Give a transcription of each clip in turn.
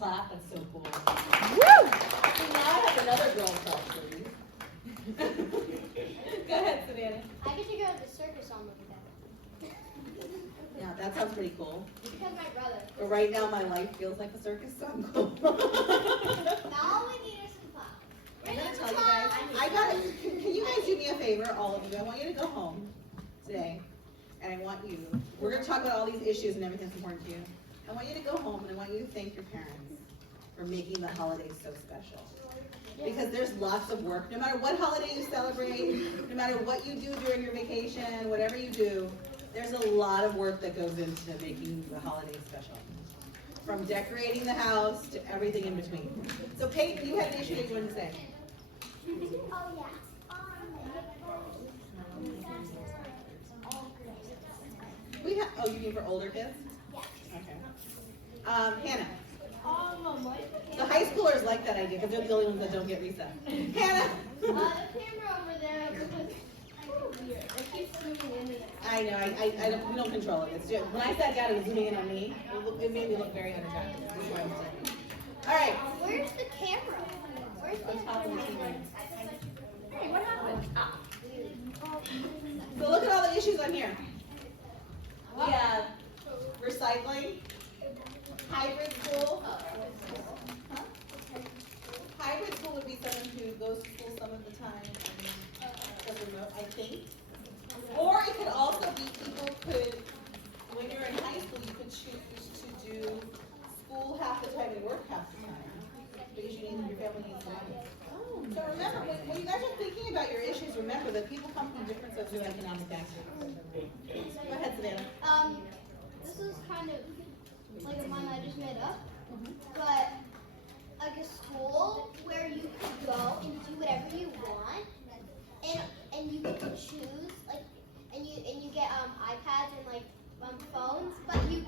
clap, that's so cool. Woo! So now I have another girl crush for you. Go ahead, Savannah. I get to go to the circus on the weekend. Yeah, that sounds pretty cool. Because my brother. But right now my life feels like a circus, so I'm cool. Now all we need is some fun. I'm gonna tell you guys, can you guys do me a favor, all of you? I want you to go home today, and I want you, we're gonna talk about all these issues and everything that's important to you. I want you to go home and I want you to thank your parents for making the holidays so special. Because there's lots of work, no matter what holiday you celebrate, no matter what you do during your vacation, whatever you do, there's a lot of work that goes into making the holidays special. From decorating the house to everything in between. So Peyton, you had an issue that you wanted to say. Oh yeah. We have, oh, you mean for older kids? Yeah. Okay. Hannah. The The high schoolers like that idea because they're the only ones that don't get recess. Hannah. the camera over there because weird. It keeps moving in the air. I know. We don't control it. It's just, when I sat down, it was zooming in on me. It made me look very unattractive. That's why I'm saying. All right. Where's the camera? Where's the On top of the camera? TV. Hey, what happened? Ah. So look at all the issues on here. We have recycling, hybrid school. Huh? Hybrid school would be someone who goes to school some of the time and does remote, I think. Or it could also be people could, when you're in high school, you could choose to do school half the time and work half the time. Because you need, your family needs money. So remember, when you guys are thinking about your issues, remember that people come from different socioeconomic backgrounds. Go ahead, Savannah. This is kind of like a one I just made up, but like a school where you could go and do whatever you want, and you get to choose and you get iPads and phones, but you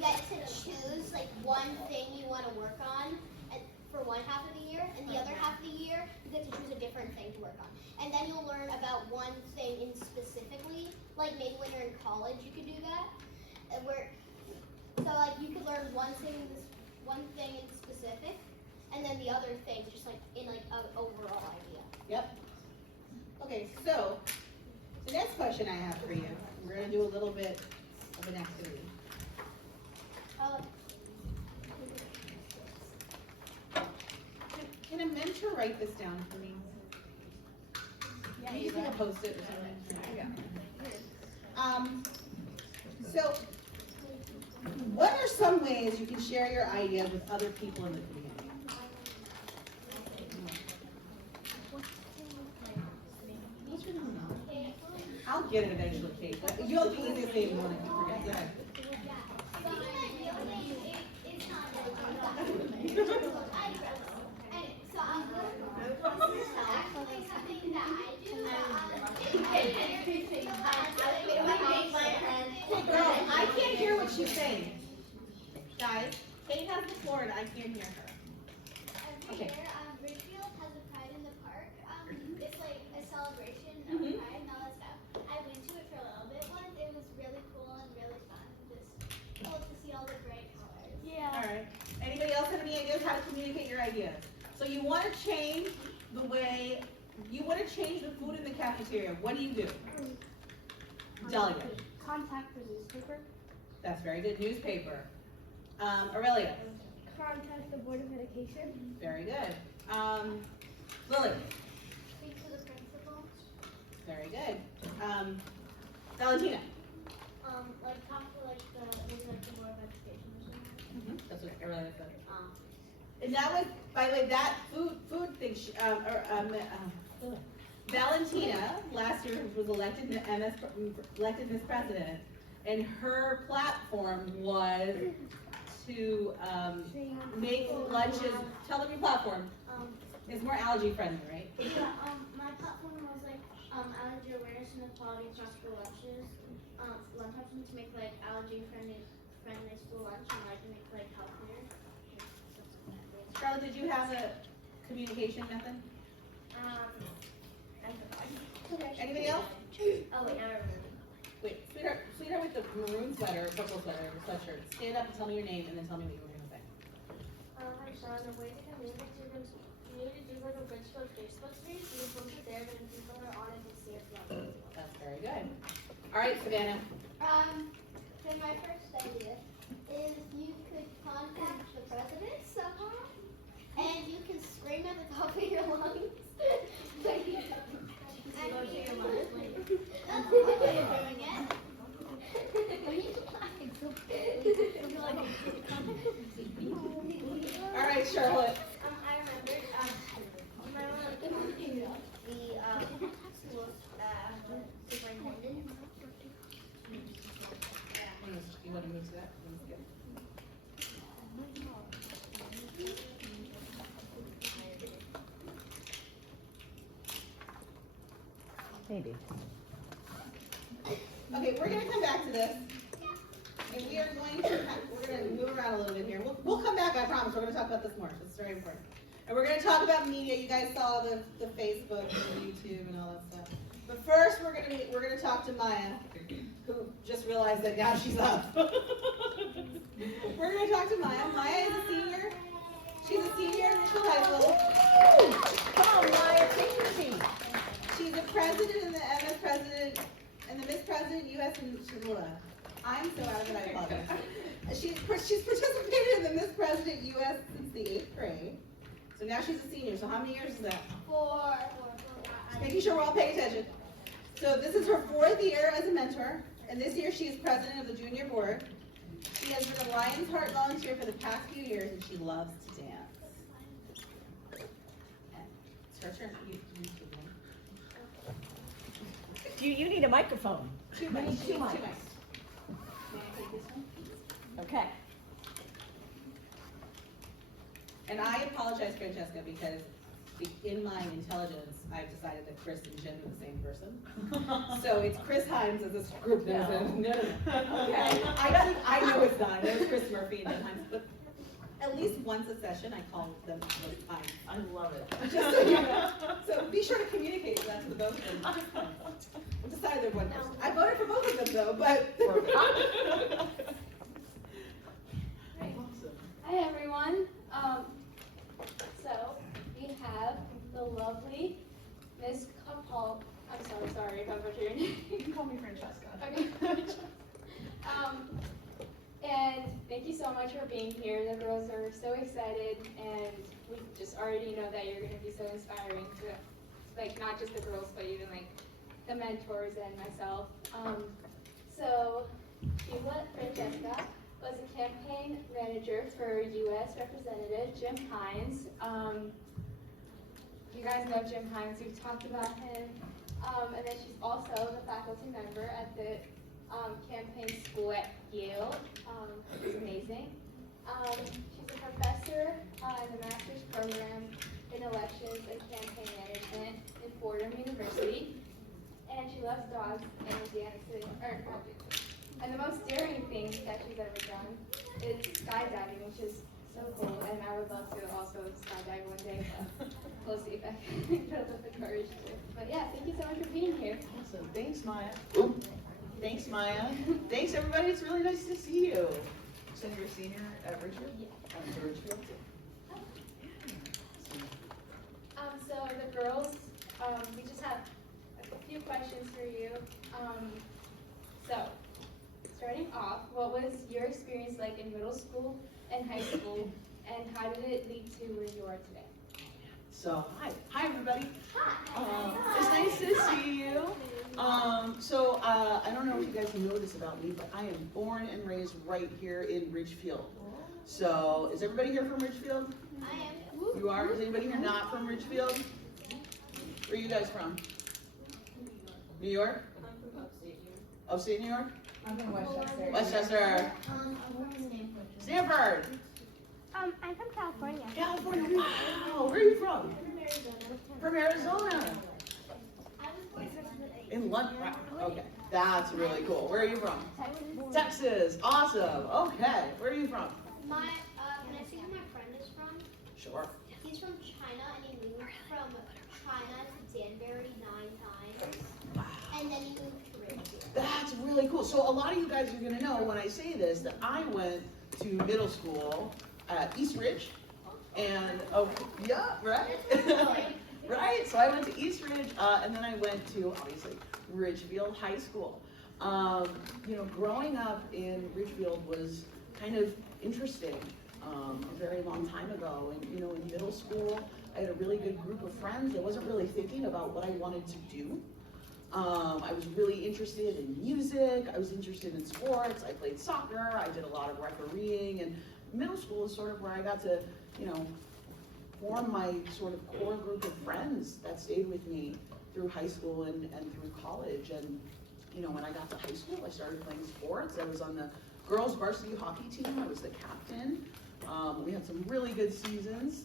get to choose like one thing you want to work on for one half of the year, and the other half of the year you get to choose a different thing to work on. And then you'll learn about one thing in specifically, like maybe when you're in college you could do that. So you could learn one thing in specific, and then the other thing just like in an overall idea. Yep. Okay, so the next question I have for you, we're going to do a little bit of an activity. Can a mentor write this down for me? Yeah, You you just need to got post it or something. Yeah. So, what are some ways you can share your ideas with other people in the community? I'll get it eventually, Kate. But you have the easiest name in the morning to forget. Go ahead. Girl, I can't hear what she's saying. Guys, Kate has the floor and I can't hear her. Every year, Ridgefield has a Pride in the Park. It's like a celebration of Pride and all that stuff. I went to it for a little bit once. It was really cool and really fun. Just cool to see all the bright colors. Yeah. All right. Anybody else have any ideas how to communicate your ideas? So you want to change the way, you want to change the food in the cafeteria. What do you do? Delegate. Contact the newspaper. That's very good. Newspaper. Aurelia. Contact the Board of Education. Very good. Lily. Speak to the principal. Very good. Valentina. Talk to the Board of Education or something. That's what Aurelia said. And that was, by the way, that food thing. Valentina last year was elected Miss President, and her platform was to make lunches. Tell them your platform. It's more allergy friendly, right? Yeah, my platform was allergy awareness and equality across school lunches. Lunch options to make allergy friendly school lunch and make healthier. Charlotte, did you have a communication method? Anybody else? Oh wait, I remember. Wait, sweetheart with the maroon sweater, purple sweater, or sweatshirt. Stand up and tell me your name, and then tell me what you were going to say. So on the way to community do like a Ridgefield Facebook page. You can post it there, but if people are on it, they'll see it from. That's very good. All right, Savannah. So my first idea is you could contact the president somehow, and you can scream at the top of your lungs. That's one way of doing it. All right, Charlotte. I remembered. The school superintendent. You want to move to that? Maybe. Okay, we're gonna come back to this. And we are going to, we're gonna move around a little bit here. We'll come back, I promise. We're gonna talk about this more. It's very important. And we're gonna talk about media. You guys saw the Facebook and YouTube and all that stuff. But first, we're gonna talk to Maya, who just realized that now she's up. We're gonna talk to Maya. Maya is a senior. She's a senior in Ridgefield High School. Come on, Maya, take your seat. She's a president and the MS president and the Miss President U.S. and Shalula. I'm so out of it, I apologize. She's participated in the Miss President U.S. since the 8th grade. So now she's a senior. So how many years is that? 4. Just making sure we're all paying attention. So this is her 4th year as a mentor, and this year she is president of the junior board. She has been a Lion's Heart volunteer for the past few years, and she loves to dance. It's her turn. You need a microphone. Two You mics. need two mics. May I take this one? Okay. And I apologize, Francesca, because in my intelligence, I've decided that Chris and Jen are the same person. So it's Chris Himes as a group. No. No. Okay. I know it's not. I know it's Chris Murphy and Jen Himes, but at least once a session, I call them Chris Himes. I love it. Just so you know. So be sure to communicate that to the both of them. We'll decide they're one person. I voted for both of them though, but. Hi everyone. So we have the lovely Miss Capodilupo. I'm sorry if I'm butchering your name. You can call me Francesca. Okay. And thank you so much for being here. The girls are so excited, and we just already know that you're going to be so inspiring to, like, not just the girls, but even like the mentors and myself. So Francesca was a campaign manager for U.S. Representative Jim Hines. You guys know Jim Hines, we've talked about him. And then she's also the faculty member at the campaign school at Yale, which is amazing. She's a professor in the master's program in elections and campaign management in Fordham University. And she loves dogs and dancing, and the most daring thing that she's ever done is skydiving, which is so cool, and I would love to also skydive one day, but we'll see if I can build up the courage to. But yeah, thank you so much for being here. Awesome. Thanks, Maya. Thanks, Maya. Thanks, everybody. It's really nice to see you. So you're a senior at Ridgefield? Yeah. At Ridgefield? So the girls, we just have a few questions for you. So, starting off, what was your experience like in middle school and high school, and how did it lead to where you are today? So, hi everybody. Hi. It's nice to see you. I don't know if you guys know this about me, but I am born and raised right here in Ridgefield. So, is everybody here from Ridgefield? I am. You are? Is anybody here not from Ridgefield? Where are you guys from? New York? I'm from upstate New York. Upstate New York? I'm from Westchester. Westchester. I'm from Stanford. Stanford. I'm from California. California. Wow. Where are you from? From Arizona. In London. Wow. Okay. That's really cool. Where are you from? Texas. Awesome. Okay. Where are you from? Can I see who my friend is from? Sure. He's from China, and he moved from China to Danbury 9 times, and then he moved to Ridgefield. That's really cool. So a lot of you guys are going to know when I say this that I went to middle school at East Ridge And, oh, yeah, right? Right, so I went to East Ridge, and then I went to, obviously, Ridgefield High School. You know, growing up in Ridgefield was kind of interesting, a very long time ago. And, you know, in middle school, I had a really good group of friends. I wasn't really thinking about what I wanted to do. I was really interested in music, I was interested in sports, I played soccer, I did a lot of refereeing, and middle school is sort of where I got to, you know, form my sort of core group of friends that stayed with me through high school and through college. And, you know, when I got to high school, I started playing sports. I was on the girls varsity hockey team, I was the captain. We had some really good seasons,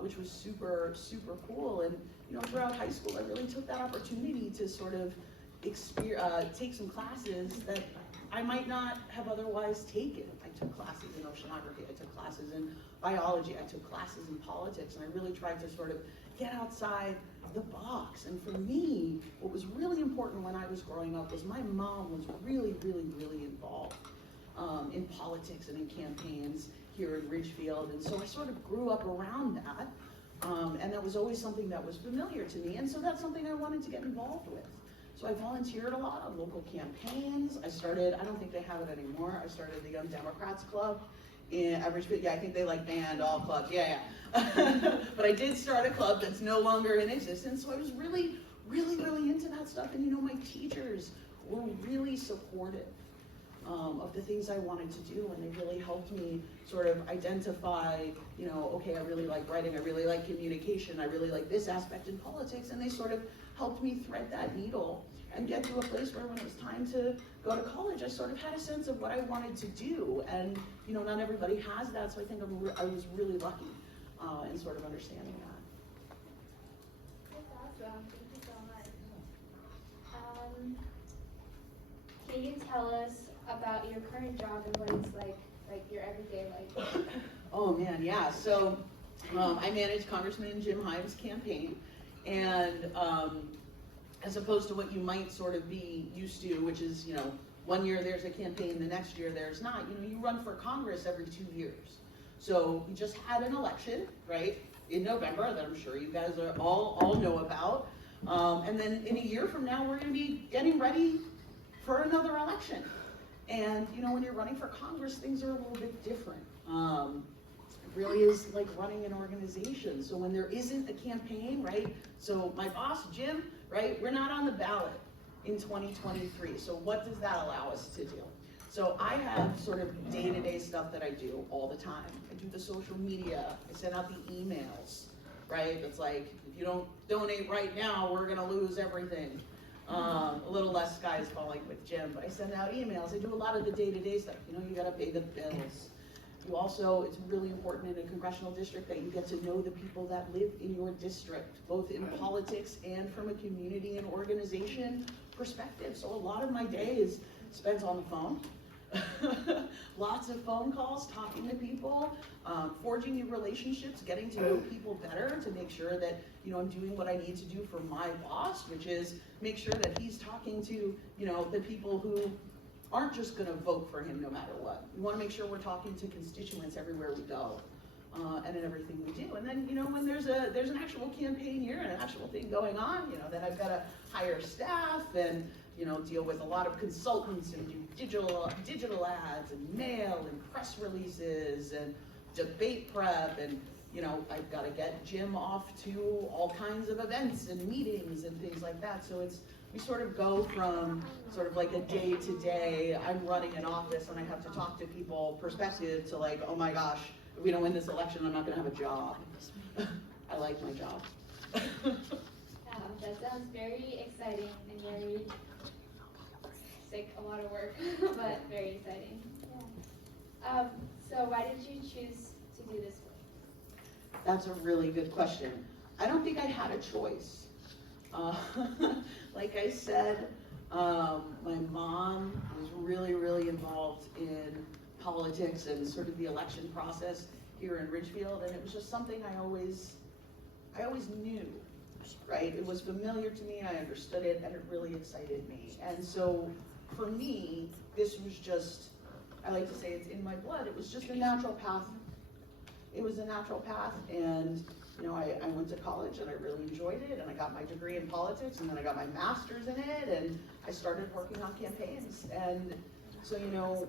which was super, super cool. And, you know, throughout high school, I really took that opportunity to sort of take some classes that I might not have otherwise taken. I took classes in oceanography, I took classes in biology, I took classes in politics, and I really tried to sort of get outside the box. And for me, what was really important when I was growing up was my mom was really, really, really involved in politics and in campaigns here in Ridgefield. And so I sort of grew up around that. And that was always something that was familiar to me. And so that's something I wanted to get involved with. So I volunteered a lot on local campaigns. I started, I don't think they have it anymore, I started the Young Democrats Club at Ridgefield. Yeah, I think they like banned all clubs, yeah. But I did start a club that's no longer in existence. So I was really, really, really into that stuff. And you know, my teachers were really supportive of the things I wanted to do, and they really helped me sort of identify, you know, okay, I really like writing, I really like communication, I really like this aspect in politics, and they sort of helped me thread that needle and get to a place where when it was time to go to college, I sort of had a sense of what I wanted to do. And, you know, not everybody has that, so I think I was really lucky in sort of understanding that. That's awesome. Thank you so much. Can you tell us about your current job and what it's like your everyday life? Oh man, yeah. So I manage Congressman Jim Himes' campaign, and as opposed to what you might sort of be used to, which is, you know, one year there's a campaign, the next year there's not. You know, you run for Congress every 2 years. So we just had an election, right, in November that I'm sure you guys are all know about. And then in a year from now, we're going to be getting ready for another election. And, you know, when you're running for Congress, things are a little bit different. It really is like running an organization. So when there isn't a campaign, right? So my boss, Jim, right? We're not on the ballot in 2023. So what does that allow us to do? So I have sort of day-to-day stuff that I do all the time. I do the social media. I send out the emails, right? It's like, if you don't donate right now, we're gonna lose everything. A little less sky is falling with Jim, but I send out emails. I do a lot of the day-to-day stuff. You know, you gotta pay the bills. You also, it's really important in a congressional district that you get to know the people that live in your district, both in politics and from a community and organization perspective. So a lot of my day is spent on the phone. Lots of phone calls, talking to people, forging new relationships, getting to know people better to make sure that, you know, I'm doing what I need to do for my boss, which is make sure that he's talking to, you know, the people who aren't just going to vote for him no matter what. We want to make sure we're talking to constituents everywhere we go, and in everything we do. And then, you know, when there's an actual campaign here and an actual thing going on, you know, then I've got to hire staff and, you know, deal with a lot of consultants and do digital ads and mail and press releases and debate prep, and, you know, I've got to get Jim off to all kinds of events and meetings and things like that. So we sort of go from sort of like a day-to-day, I'm running an office and I have to talk to people perspective to like, oh my gosh, if we don't win this election, I'm not gonna have a job. I like my job. That sounds very exciting and very a lot of work, but very exciting. Yeah. So why did you choose to do this work? That's a really good question. I don't think I had a choice. Like I said, my mom was really, really involved in politics and sort of the election process here in Ridgefield, and it was just something I always knew, right? It was familiar to me, I understood it, and it really excited me. And so for me, this was just, I like to say it's in my blood, it was just a natural path. it was a natural path, and you know, I went to college and I really enjoyed it, and I got my degree in politics, and then I got my master's in it, and I started working on campaigns. And so, you know,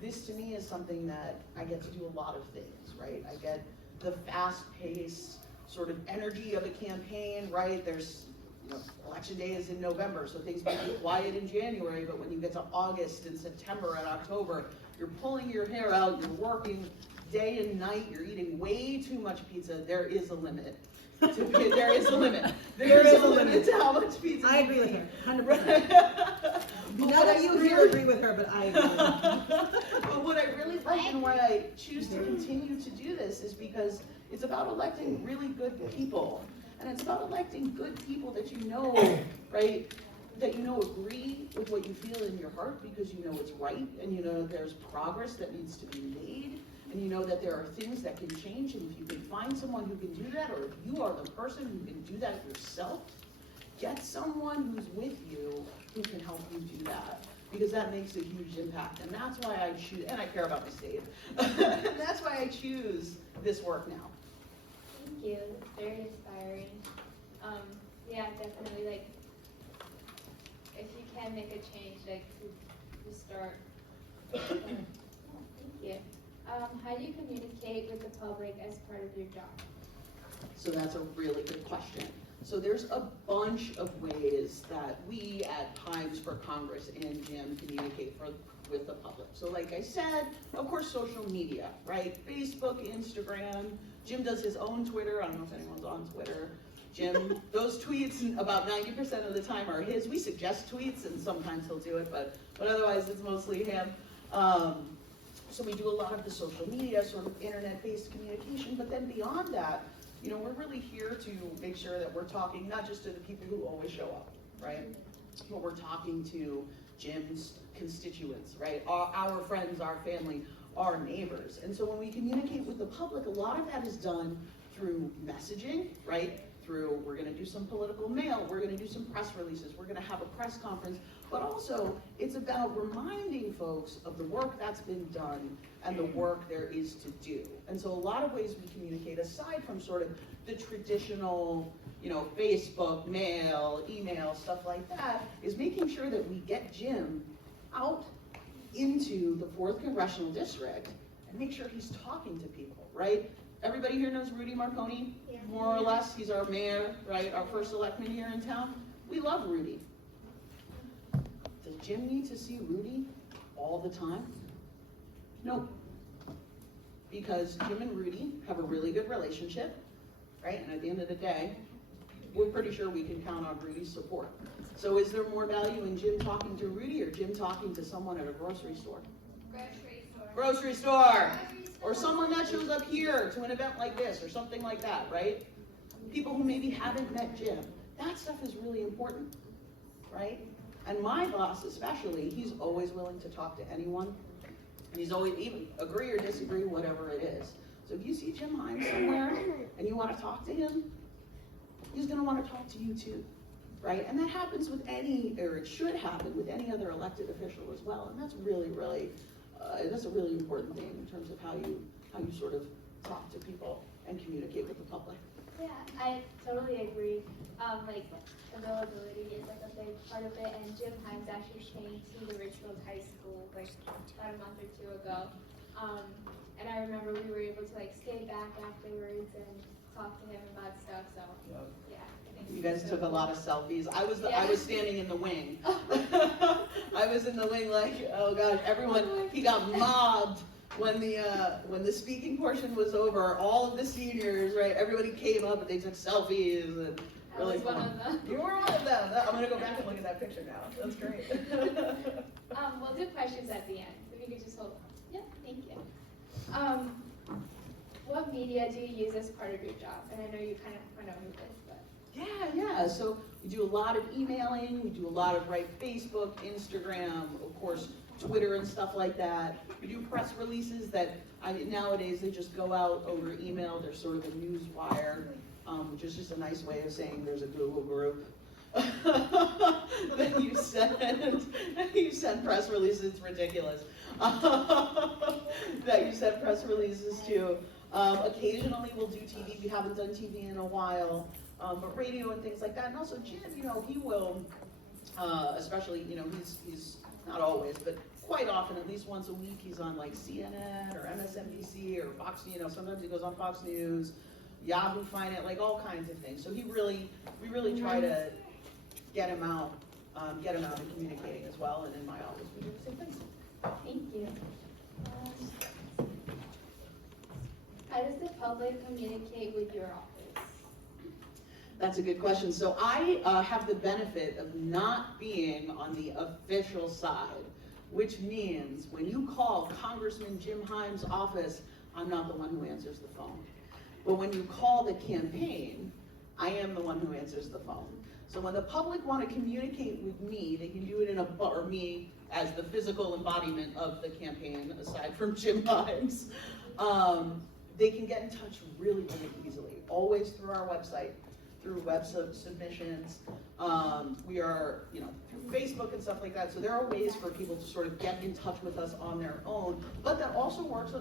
this to me is something that I get to do a lot of things, right? I get the fast-paced sort of energy of a campaign, right? There's, you know, election day is in November, so things might be quiet in January, but when you get to August and September and October, you're pulling your hair out, you're working day and night, you're eating way too much pizza. There is a limit. There is a limit. There is a limit to how much pizza. I agree with her, 100%. But None what of I you here really- agree with her, but I agree with her. But what I really like and why I choose to continue to do this is because it's about electing really good people. And it's about electing good people that you know, right, that you know agree with what you feel in your heart because you know it's right, and you know that there's progress that needs to be made, and you know that there are things that can change, and if you can find someone who can do that, or if you are the person who can do that yourself, get someone who's with you who can help you do that, because that makes a huge impact, and that's why I choose, and I care about my state, and that's why I choose this work now. Thank you. It's very inspiring. Yeah, definitely. Like, if you can make a change, like, to start. Thank you. How do you communicate with the public as part of your job? So that's a really good question. So there's a bunch of ways that we at Times for Congress and Jim communicate with the public. So like I said, of course, social media, right? Facebook, Instagram. Jim does his own Twitter. I don't know if anyone's on Twitter. Jim, those tweets about 90% of the time are his. We suggest tweets and sometimes he'll do it, but otherwise it's mostly him. So we do a lot of the social media, sort of internet-based communication, but then beyond that, you know, we're really here to make sure that we're talking not just to the people who always show up, right? But we're talking to Jim's constituents, right? Our friends, our family, our neighbors. And so when we communicate with the public, a lot of that is done through messaging, right? Through, we're gonna do some political mail, we're gonna do some press releases, we're gonna have a press conference, but also it's about reminding folks of the work that's been done and the work there is to do. And so a lot of ways we communicate, aside from sort of the traditional, you know, Facebook, mail, email, stuff like that, is making sure that we get Jim out into the 4th Congressional District and make sure he's talking to people, right? Everybody here knows Rudy Marconi, more or less. He's our mayor, right? Our first electman here in town. We love Rudy. Does Jim need to see Rudy all the time? No. Because Jim and Rudy have a really good relationship, right? And at the end of the day, we're pretty sure we can count on Rudy's support. So is there more value in Jim talking to Rudy or Jim talking to someone at a grocery store? Grocery store. Grocery store! Or someone that shows up here to an event like this or something like that, right? People who maybe haven't met Jim. That stuff is really important, right? And my boss especially, he's always willing to talk to anyone. And he's always, even agree or disagree, whatever it is. So if you see Jim Himes somewhere and you want to talk to him, he's going to want to talk to you too, right? And that happens with any, or it should happen with any other elected official as well. And that's really, really, that's a really important thing in terms of how you sort of talk to people and communicate with the public. Yeah, I totally agree. Like, availability is like a big part of it, and Jim Himes actually came to the Ridgefield High School like about a month or two ago. And I remember we were able to like stay back afterwards and talk to him about stuff, so yeah. You guys took a lot of selfies. I was standing in the wing. I was in the wing like, oh gosh, everyone, he got mobbed when the speaking portion was over. All of the seniors, right, everybody came up and they took selfies and really I was one of them. You were one of them. I'm gonna go back and look at that picture now. That's great. We'll do questions at the end, if you could just hold on. Yeah, thank you. What media do you use as part of your job? And I know you kind of went over this, but. Yeah. So we do a lot of emailing. We do a lot of Facebook, Instagram, of course, Twitter and stuff like that. We do press releases that nowadays they just go out over email. They're sort of a news wire, which is just a nice way of saying there's a Google group that you send press releases. It's ridiculous that you send press releases to. Occasionally we'll do TV. We haven't done TV in a while, but radio and things like that. And also Jim, you know, he will, especially, you know, he's not always, but quite often, at least once a week, he's on like CNN or MSNBC or Fox, you know, sometimes he goes on Fox News, Yahoo Finance, like all kinds of things. So we really try to get him out and communicating as well. And in my office, we do the same thing. Thank you. How does the public communicate with your office? That's a good question. So I have the benefit of not being on the official side, which means when you call Congressman Jim Himes' office, I'm not the one who answers the phone. But when you call the campaign, I am the one who answers the phone. So when the public want to communicate with me, they can do it or me as the physical embodiment of the campaign, aside from Jim Himes. They can get in touch really, really easily, always through our website, through web submissions. We are, you know, through Facebook and stuff like that. So there are ways for people to sort of get in touch with us on their own, but that also works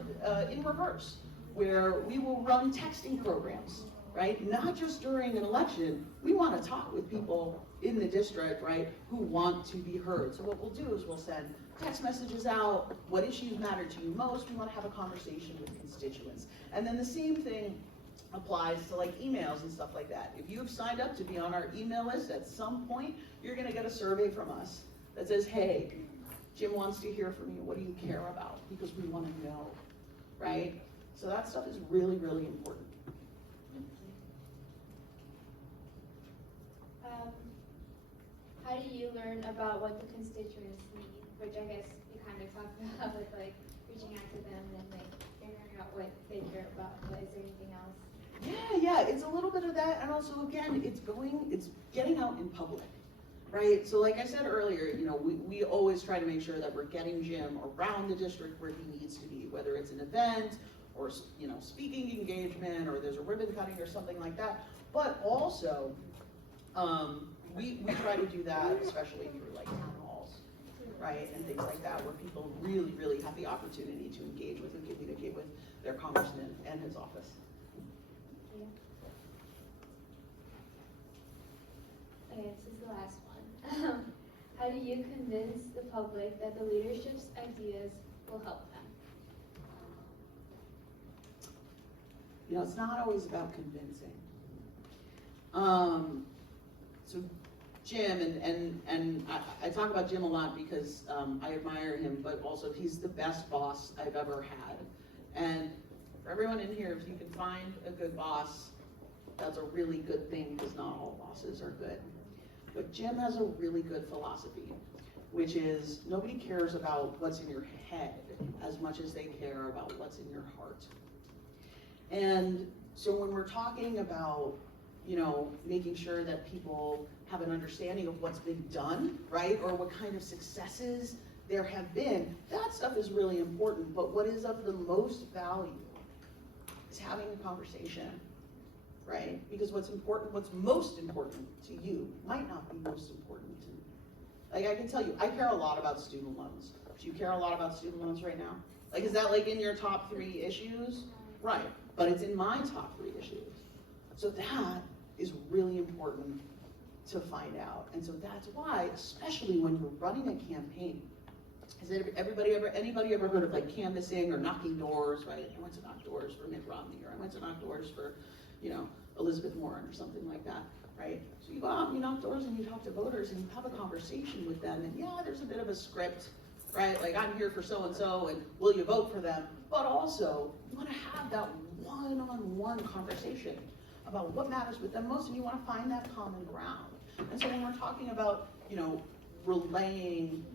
in reverse, where we will run texting programs, right? Not just during an election. We want to talk with people in the district, right, who want to be heard. So what we'll do is we'll send text messages out. What issues matter to you most? We want to have a conversation with constituents. And then the same thing applies to like emails and stuff like that. If you've signed up to be on our email list, at some point, you're going to get a survey from us that says, hey, Jim wants to hear from you. What do you care about? Because we want to know, right? So that stuff is really, really important. How do you learn about what the constituents need? Which I guess you kind of talked about with like reaching out to them and like figuring out what they care about. But is there anything else? Yeah, it's a little bit of that, and also again, it's getting out in public, right? So like I said earlier, you know, we always try to make sure that we're getting Jim around the district where he needs to be, whether it's an event or, you know, speaking engagement, or there's a ribbon cutting or something like that. But also, we try to do that, especially through like town halls, right, and things like that, where people really, really have the opportunity to engage with and communicate with their congressman and his office. Okay, this is the last one. How do you convince the public that the leadership's ideas will help them? You know, it's not always about convincing. So Jim, and I talk about Jim a lot because I admire him, but also he's the best boss I've ever had. And for everyone in here, if you can find a good boss, that's a really good thing, because not all bosses are good. But Jim has a really good philosophy, which is nobody cares about what's in your head as much as they care about what's in your heart. And so when we're talking about, you know, making sure that people have an understanding of what's been done, right, or what kind of successes there have been, that stuff is really important. But what is of the most value is having a conversation, right? Because what's most important to you might not be most important to me. Like, I can tell you, I care a lot about student loans. Do you care a lot about student loans right now? Like, is that like in your top 3 issues? Right, but it's in my top 3 issues. So that is really important to find out. And so that's why, especially when you're running a campaign, has anybody ever heard of like canvassing or knocking doors, right? I went to knock doors for Mitt Romney, or I went to knock doors for, you know, Elizabeth Warren or something like that, right? So you go out and you knock doors and you talk to voters and you have a conversation with them, and yeah, there's a bit of a script, right? Like, I'm here for so-and-so and will you vote for them? But also, you want to have that one-on-one conversation about what matters with them most, and you want to find that common ground. And so when we're talking about, you know, relaying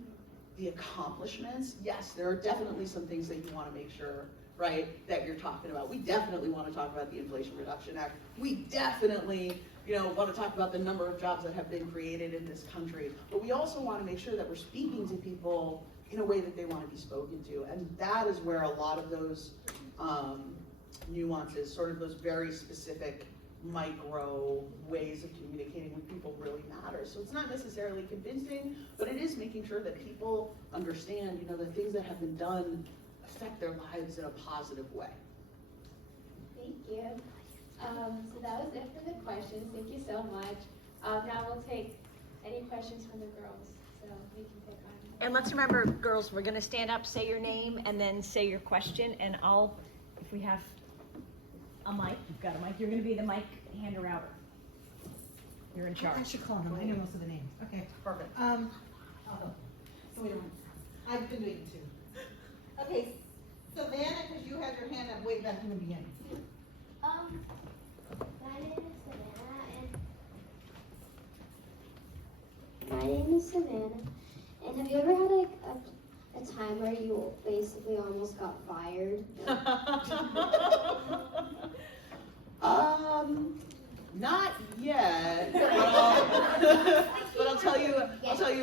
the accomplishments, yes, there are definitely some things that you want to make sure, right, that you're talking about. We definitely want to talk about the Inflation Reduction Act. We definitely, you know, want to talk about the number of jobs that have been created in this country. But we also want to make sure that we're speaking to people in a way that they want to be spoken to. And that is where a lot of those nuances, sort of those very specific micro ways of communicating with people, really matter. So it's not necessarily convincing, but it is making sure that people understand, you know, the things that have been done affect their lives in a positive way. Thank you. So that was it for the questions. Thank you so much. Now we'll take any questions from the girls. So we can pick on. And let's remember, girls, we're gonna stand up, say your name, and then say your question, and if we have a mic, you've got a mic, you're gonna be the mic hander-outer. You're in I charge. should call him, I know most of the names, okay. Perfect. I'll help. So we don't, I've been doing it too. Okay, Savannah, because you had your hand up way back in the beginning. My name is Savannah, and have you ever had like a time where you basically almost got fired? Not yet, but I'll tell you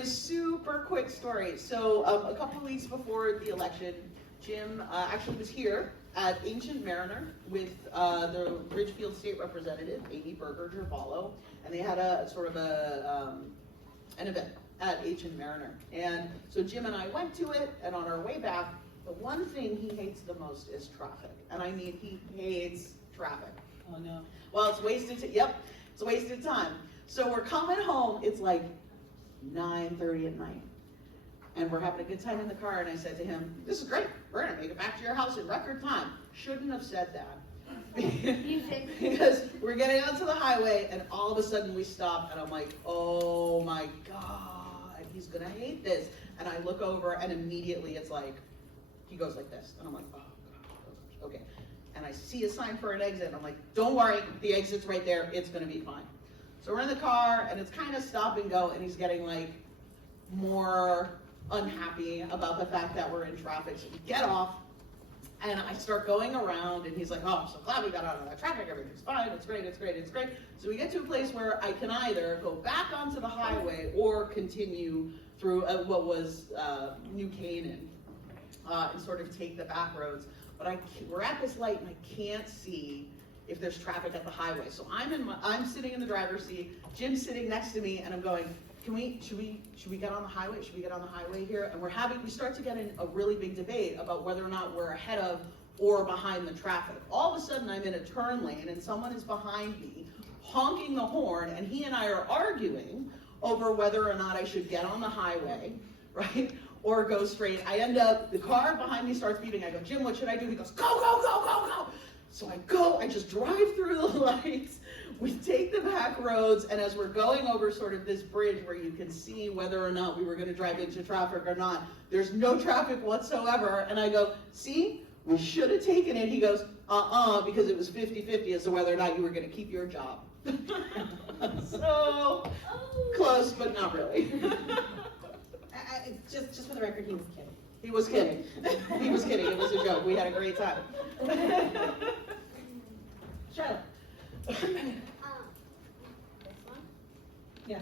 a super quick story. So a couple of weeks before the election, Jim actually was here at Ancient Mariner with the Ridgefield State Representative, Amy Berger-Gervallo, and they had a sort of an event at Ancient Mariner. And so Jim and I went to it, and on our way back, the one thing he hates the most is traffic. And I mean, he hates traffic. Oh, no. Well, it's wasted, it's wasted time. So we're coming home, it's like 9:30 at night. And we're having a good time in the car, and I said to him, this is great, we're gonna make it back to your house in record time. Shouldn't have said that. Because we're getting onto the highway, and all of a sudden we stop, and I'm like, oh my God, he's gonna hate this. And I look over, and immediately it's like, he goes like this, and I'm like, oh God, okay. And I see a sign for an exit, and I'm like, don't worry, the exit's right there, it's gonna be fine. So we're in the car, and it's kind of stop and go, and he's getting like more unhappy about the fact that we're in traffic. So we get off, and I start going around, and he's like, oh, I'm so glad we got out of that traffic, everything's fine, it's great, it's great, it's great. So we get to a place where I can either go back onto the highway or continue through what was New Canaan and sort of take the back roads. But we're at this light, and I can't see if there's traffic at the highway. So I'm sitting in the driver's seat, Jim's sitting next to me, and I'm going, should we get on the highway? Should we get on the highway here? And we start to get in a really big debate about whether or not we're ahead of or behind the traffic. All of a sudden I'm in a turn lane, and someone is behind me honking the horn, and he and I are arguing over whether or not I should get on the highway, right? Or go straight. The car behind me starts beeping. I go, Jim, what should I do? He goes, go, go, go, go, go. So I go, I just drive through the lights. We take the back roads, and as we're going over sort of this bridge where you can see whether or not we were gonna drive into traffic or not, there's no traffic whatsoever. And I go, see, we should have taken it. He goes, because it was 50-50 as to whether or not you were gonna keep your job. So, close, but not really. Just for the record, he was kidding. He was kidding. He was kidding. It was a joke. We had a great time. Charlotte. This one? Yeah,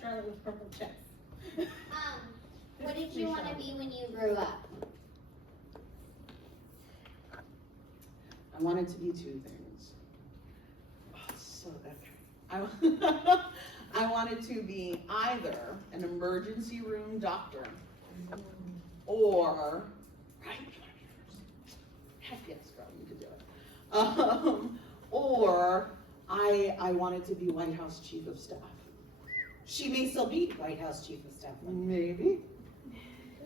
Charlotte with purple checks. What did you want to be when you grew up? I wanted to be two things. Oh, so that I wanted to be either an emergency room doctor or heck yes, girl, you could do it. Or I wanted to be White House Chief of Staff. She may still be White House Chief of Staff. Maybe.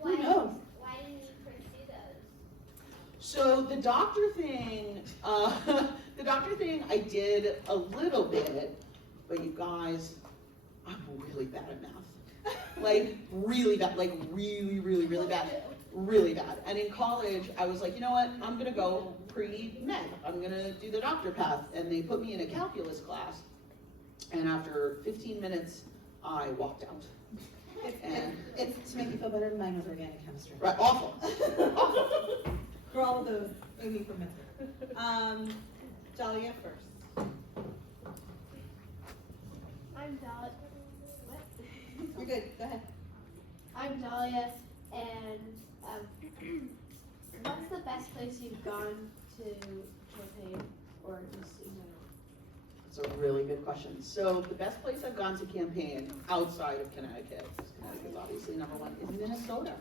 Why, Who knows? why didn't you pursue those? So the doctor thing, I did a little bit, but you guys, I'm really bad at math. Like really bad, like really, really, really bad. Really bad. And in college, I was like, you know what? I'm gonna go pre-med. I'm gonna do the doctor path. And they put me in a calculus class. And after 15 minutes, I walked out. And It's to make you feel better, mine was organic chemistry. right, awful. For all of those, maybe for mental. Dahlia first. I'm Dahlia. What? You're good, go ahead. I'm Dahlia, and what's the best place you've gone to campaign or just in general? It's a really good question. So the best place I've gone to campaign outside of Connecticut, Connecticut's obviously number one, is Minnesota.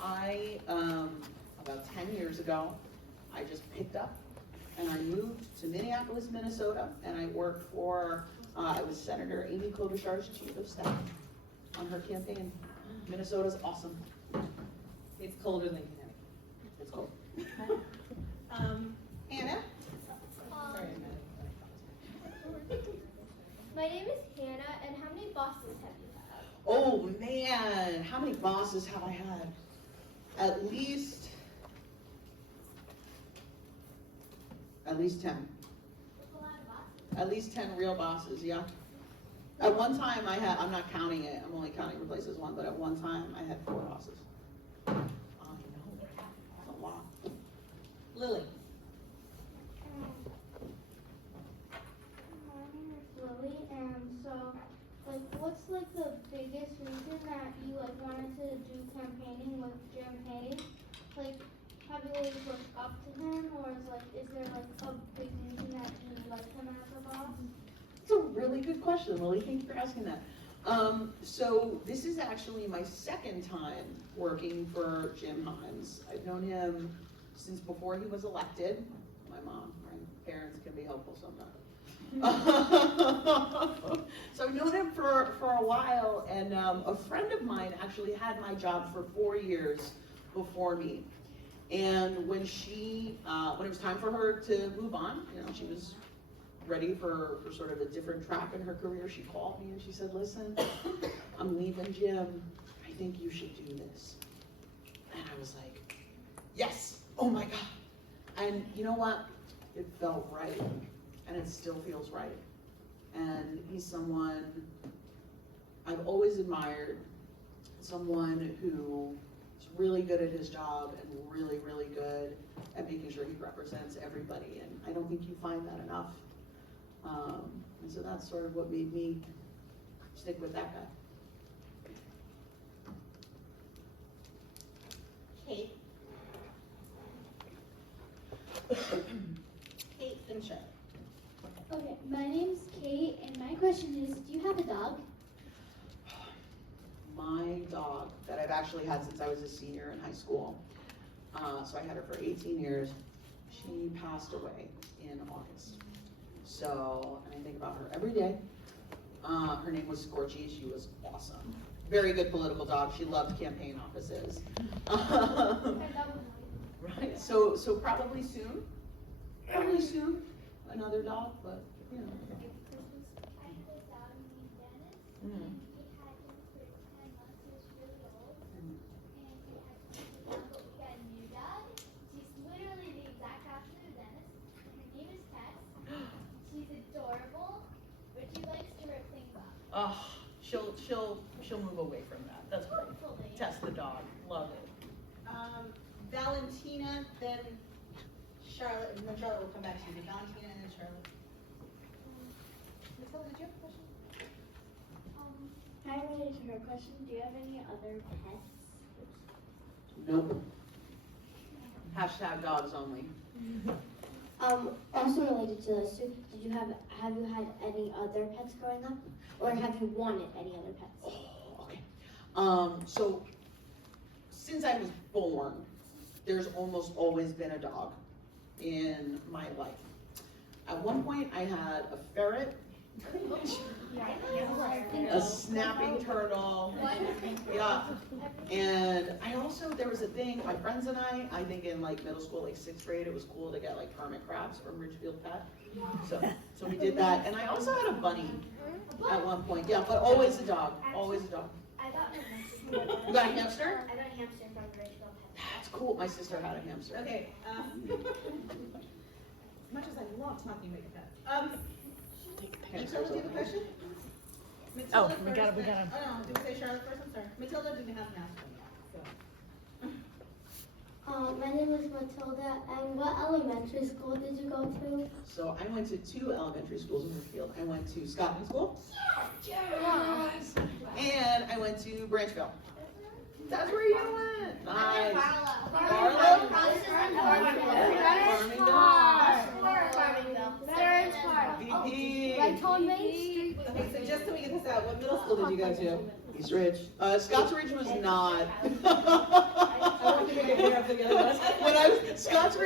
I, about 10 years ago, I just picked up and I moved to Minneapolis, Minnesota, and I worked for, I was Senator Amy Klobuchar's chief of staff on her campaign. Minnesota's awesome. It's colder than Connecticut. It's cold. Hannah? Sorry, My name is Hannah, and how many bosses have you had? Oh man, how many bosses have I had? At least 10. That's a lot of bosses. At least 10 real bosses, yeah. At one time I had, I'm not counting it, I'm only counting replaces one, but at one time I had 4 bosses. I know, that's a lot. Lily. My name is Lily, and so, like, what's like the biggest reason that you like wanted to do campaigning with Jim Hayes? Like, have you always looked up to him, or is there like a big reason that you like him as a boss? It's a really good question, Lily, thank you for asking that. So this is actually my second time working for Jim Himes. I've known him since before he was elected. My mom, my parents can be helpful sometimes. So I've known him for a while, and a friend of mine actually had my job for 4 years before me. And when she, when it was time for her to move on, you know, she was ready for sort of a different track in her career, she called me and she said, listen, I'm leaving Jim, I think you should do this. And I was like, yes, oh my God. And you know what? It felt right, and it still feels right. And he's someone I've always admired, someone who is really good at his job and really, really good at making sure he represents everybody. And I don't think you find that enough. And so that's sort of what made me stick with that guy. Kate. Kate and Sharon. Okay, my name's Kate, and my question is, do you have a dog? My dog that I've actually had since I was a senior in high school, so I had her for 18 years, she passed away in August. So, and I think about her every day. Her name was Scorchy, she was awesome. Very good political dog, she loved campaign offices. Right, so probably soon, another dog, but, you know. I had a dog named Dennis. Mm. We had him for 10 months. He was really old. And we had to keep him down, but we got a new dog. She's literally the exact opposite of Dennis. Her name is Tess. She's adorable, but she likes to rip things up. Oh, she'll move away from that, that's great. Hopefully. Test the dog, love it. Valentina, then Charlotte, and then Charlotte will come back to you. Valentina and then Charlotte. Nicole, did you have a question? Kind of related to her question, do you have any other pets? Nope. Hashtag dogs only. Also related to this, too, have you had any other pets growing up? Or have you wanted any other pets? Oh, okay. So since I was born, there's almost always been a dog in my life. At one point, I had a ferret, a snapping turtle, yeah. And I also, there was a thing, my friends and I think in like middle school, like 6th grade, it was cool to get like hermit crabs from Ridgefield Pet. So we did that. And I also had a bunny at one point, yeah, but always a dog, always a dog. I got a hamster. You got a hamster? I got a hamster from Ridgefield. That's cool, my sister had a hamster. Okay, as much as I love talking about pets. Matilda, do you have a question? Oh, Matilda we got it, first, we got it. Oh, no, did we say Charlotte first? I'm sorry. Matilda didn't have an answer yet, so. My name is Matilda, and what elementary school did you go to? So I went to 2 elementary schools in Ridgefield. I went to Scotland School. Yes. And I went to Branchville. That's where you went. Nice. Farmingdale. VP. Like on Main Street. Okay, so just so we get this out, what middle school did you go to? East Ridge. Scotts Ridge was not. I want you to get clear up the other one. Scotts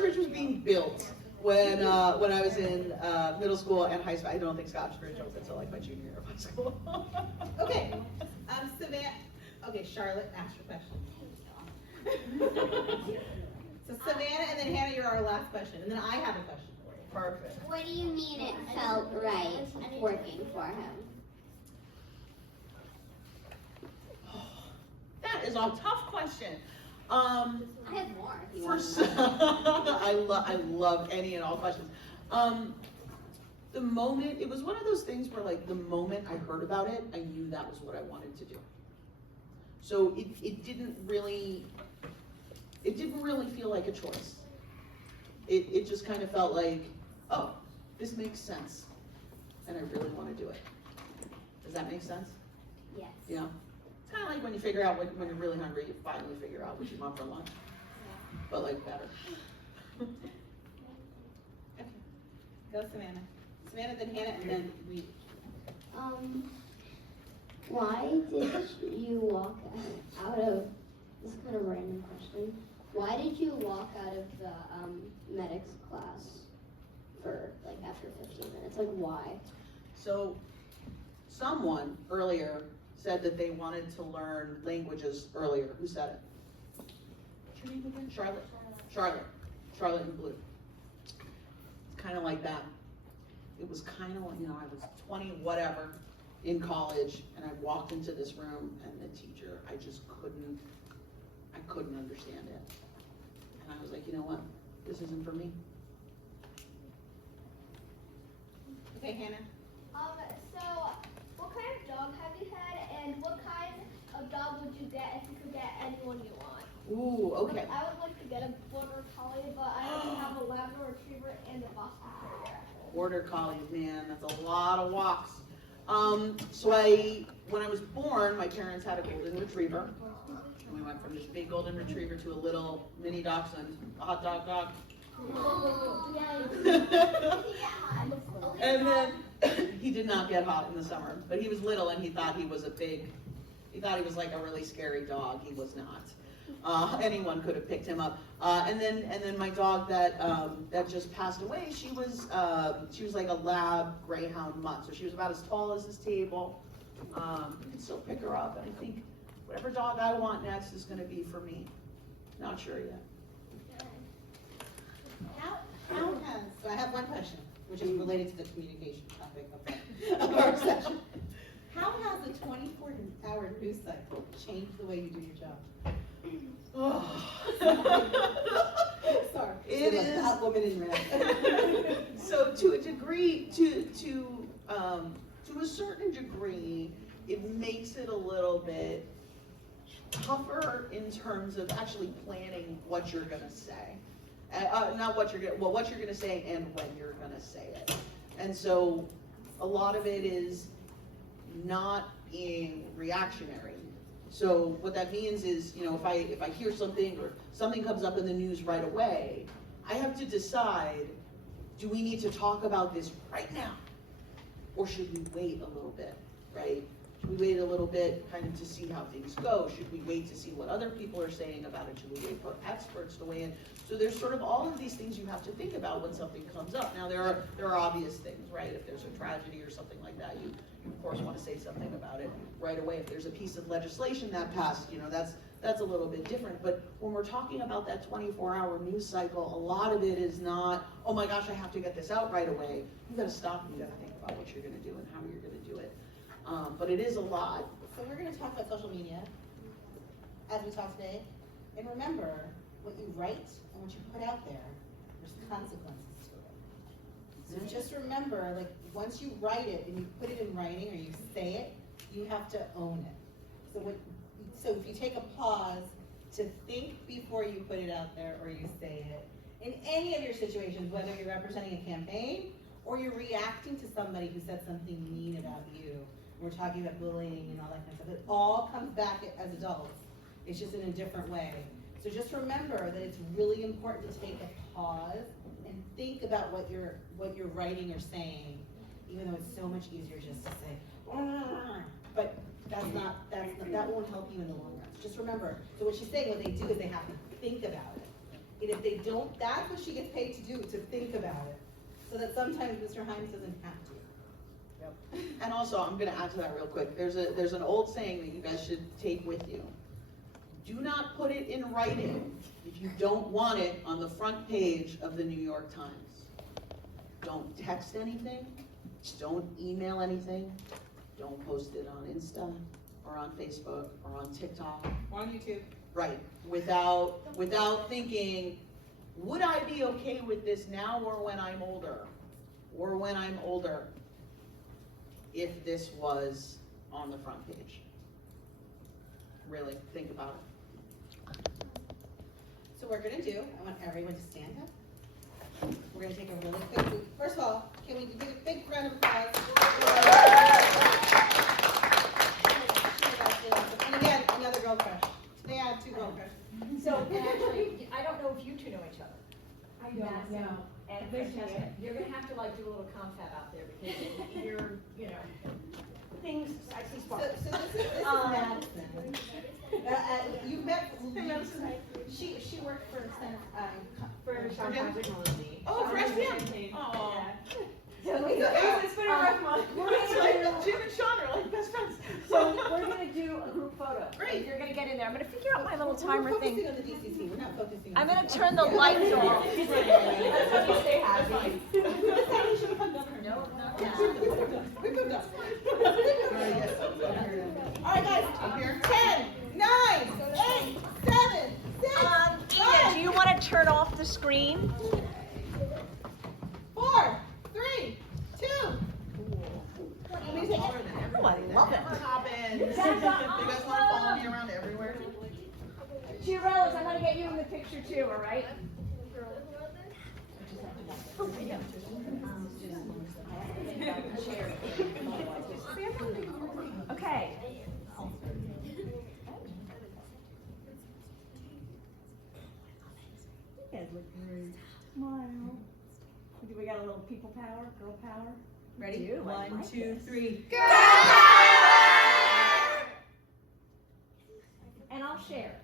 Ridge was being built when I was in middle school and high school. I don't think Scotch Bridge opened until like my junior year of high school. Okay, Savannah, okay, Charlotte, ask your question. So Savannah and then Hannah, you're our last question, and then I have a question for you. Perfect. What do you mean it felt right working for him? That is a tough question. I have more if you For want. I love any and all questions. The moment, it was one of those things where like the moment I heard about it, I knew that was what I wanted to do. So it didn't really feel like a choice. It just kind of felt like, oh, this makes sense, and I really want to do it. Does that make sense? Yes. Yeah. It's kind of like when you figure out when you're really hungry, you finally figure out what you want for lunch, but like better. Okay, go Savannah. Savannah, then Hannah, and then we. Why did you walk out of, this is kind of a random question, why did you walk out of the medics class for like after 15 minutes? Like why? So someone earlier said that they wanted to learn languages earlier. Who said it? What's your name again? Charlotte? Charlotte in blue. It's kind of like that. It was kind of like, I was 20 whatever in college, and I walked into this room, and the teacher, I couldn't understand it. And I was like, you know what? This isn't for me. Okay, Hannah. So, what kind of dog have you had, and what kind of dog would you get if you could get anyone you want? Ooh, okay. I would like to get a border collie, but I only have a Labrador Retriever and a Boston Terrier. Border collie, man, that's a lot of walks. So when I was born, my parents had a golden retriever. And we went from this big golden retriever to a little mini dachshund, a hot dog. And then he did not get hot in the summer, but he was little and he thought he was like a really scary dog. He was not. Anyone could have picked him up. And then my dog that just passed away, she was like a lab greyhound mutt. So she was about as tall as this table. You can still pick her up, and I think whatever dog I want next is going to be for me. Not sure yet. So I have one question, which is related to the communication topic of our session. How has the 24-hour news cycle changed the way you do your job? Sorry. It is that woman in red. So to a degree, to a certain degree, it makes it a little bit tougher in terms of actually planning what you're gonna say. Not what you're gonna say and when you're gonna say it. And so a lot of it is not being reactionary. So what that means is, if I hear something or something comes up in the news right away, I have to decide, do we need to talk about this right now? Or should we wait a little bit, right? Should we wait a little bit kind of to see how things go? Should we wait to see what other people are saying about it? Should we wait for experts to weigh in? So there's sort of all of these things you have to think about when something comes up. Now there are obvious things, right? If there's a tragedy or something like that, you of course want to say something about it right away. If there's a piece of legislation that passed, that's a little bit different. But when we're talking about that 24-hour news cycle, a lot of it is not, oh my gosh, I have to get this out right away. You got to stop and you got to think about what you're going to do and how you're going to do it. But it is a lot. So we're going to talk about social media as we talk today. And remember, what you write and what you put out there, there's consequences to it. So just remember, like, once you write it and you put it in writing or you say it, you have to own it. So if you take a pause to think before you put it out there or you say it, in any of your situations, whether you're representing a campaign or you're reacting to somebody who said something mean about you, we're talking about bullying and all that kind of stuff, it all comes back as adults. It's just in a different way. So just remember that it's really important to take a pause and think about what you're writing or saying, even though it's so much easier just to say, but that won't help you in the long run. Just remember, so what she's saying, what they do is they have to think about it. And if they don't, that's what she gets paid to do, to think about it. So that sometimes Mr. Himes doesn't have to. And also, I'm gonna add to that real quick. There's an old saying that you guys should take with you. Do not put it in writing if you don't want it on the front page of the New York Times. Don't text anything, don't email anything, don't post it on Insta or on Facebook or on TikTok. Or on YouTube. Right, without thinking, would I be okay with this now or when I'm older? Or when I'm older, if this was on the front page? Really, think about it. So what we're gonna do, I want everyone to stand up. We're gonna take a really quick, first of all, can we give a big round of applause? And again, another girl crush. Today I have two girl crushes. So, and actually, I don't know if you two know each other. I don't know. And Francesca, you're gonna have to like do a little confab out there because you're, you know, things, I see So sparks. this is Madison. You met, she worked for Sean Technology. Oh, Francesca. Oh. So we It's been a rough month. It's like Jim and Sean are like best friends. So we're gonna do a group photo. Great. You're gonna get in there. I'm gonna figure out my little We're timer focusing thing. on the DCC, we're not focusing on. I'm gonna turn the lights off. That's how you stay happy. No, not We that. moved up. All right, guys. 10, 9, 8, 7, 6, Ina, do you wanna turn off the screen? 4, 3, 2. Oh, I love it. Happens. You guys want to follow me around everywhere? Chiarellas, I'm gonna get you in the picture too, all right? Okay. You guys look great. Smile. We got a little people power, girl power. Ready? You, I 1, like 2, this. 3. And I'll share.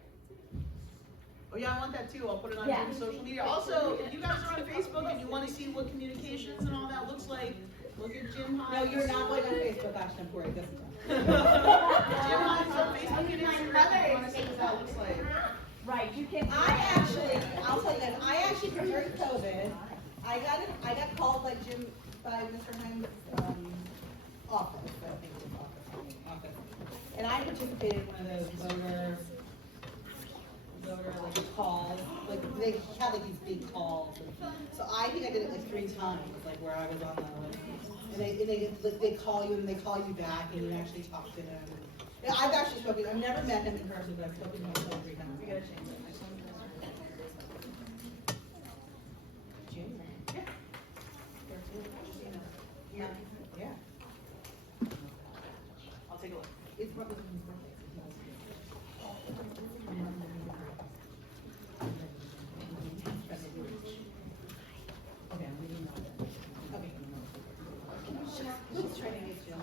Oh yeah, I want that too. I'll put it on Yeah. Jim's social media. Also, if you guys are on Facebook and you want to see what communications and all that looks like, look at Jim No, Himes. you're not going on Facebook, Ashton, for it. Doesn't Jim Himes on Facebook and Instagram. If you want to see what that looks like. Right, you can. I'll tell you guys, I actually, during COVID, I got called by Mr. Himes' office, I think it was office. And I participated in one of those voter like calls, like they had like these big calls. So I think I did it like 3 times, like where I was on the list. And they call you and they call you back and you actually talk to them. Yeah, I've actually spoken, I've never met him in person, but I've spoken to him 2 or 3 times. We gotta change it. June? Yeah. Yeah. Yeah. I'll take a look. It's probably his birthday. Okay, I'm reading that. Okay. She's trying to get you on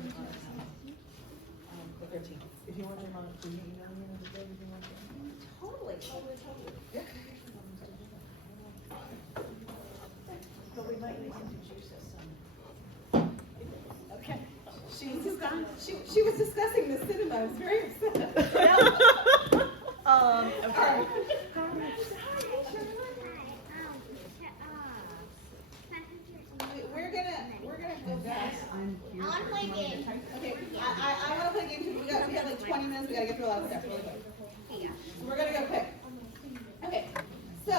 the 13th. If you want your mom to email me on the day, if you want to. Totally. Yeah. But we might need to juice us some. Okay. She was discussing the cinema. I was very upset. Okay. We're gonna go back. I want to play a game. Okay, I wanna play a game too. We have like 20 minutes. We gotta get through a lot of stuff really quick. So we're gonna go quick. Okay. So.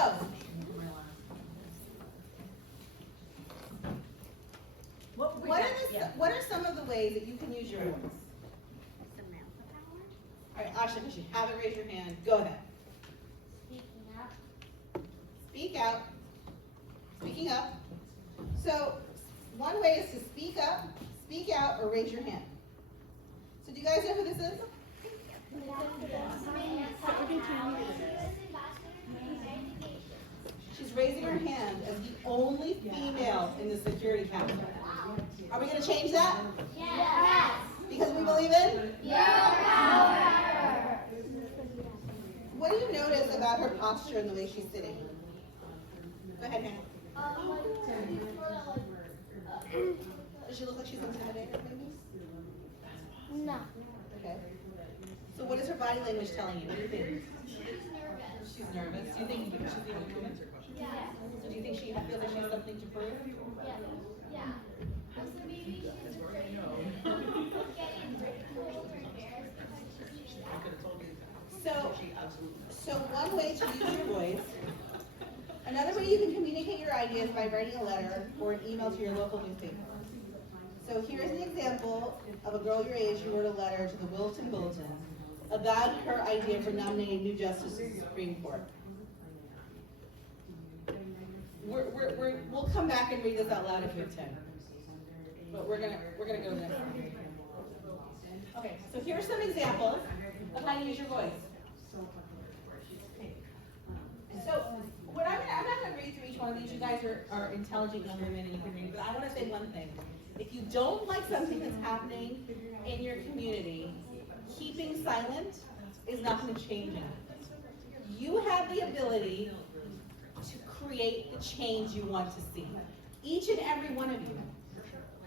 What are some of the ways that you can use your voice? All right, Asha, if you haven't raised your hand, go ahead. Speak out. Speaking up. So, one way is to speak up, speak out, or raise your hand. So, do you guys know who this is? She's raising her hand as the only female in the security council. Are we going to change that? Yes. Because we believe in? Power. What do you notice about her posture and the way she's sitting? Go ahead, Hannah. Does she look like she's intimidated, maybe? No. Okay. So what is her body language telling you? What do you think? She's nervous. Do you think she's the only woman? Yeah. So do you think she feels like she has something to prove? Yeah. So maybe she's afraid of getting ridiculed or embarrassed because she's So one way to use your voice. Another way you can communicate your ideas by writing a letter or an email to your local newspaper. So here's an example of a girl your age who wrote a letter to the Wilton Bulletin about her idea for nominating new justices to the Supreme Court. We'll come back and read this out loud if we have time. But we're gonna go next. Okay, so here's some examples of how to use your voice. So I'm not gonna read through each one of these. You guys are intelligent young women and you can read it, but I wanna say one thing. If you don't like something that's happening in your community, keeping silent is not gonna change it. You have the ability to create the change you want to see. Each and every one of you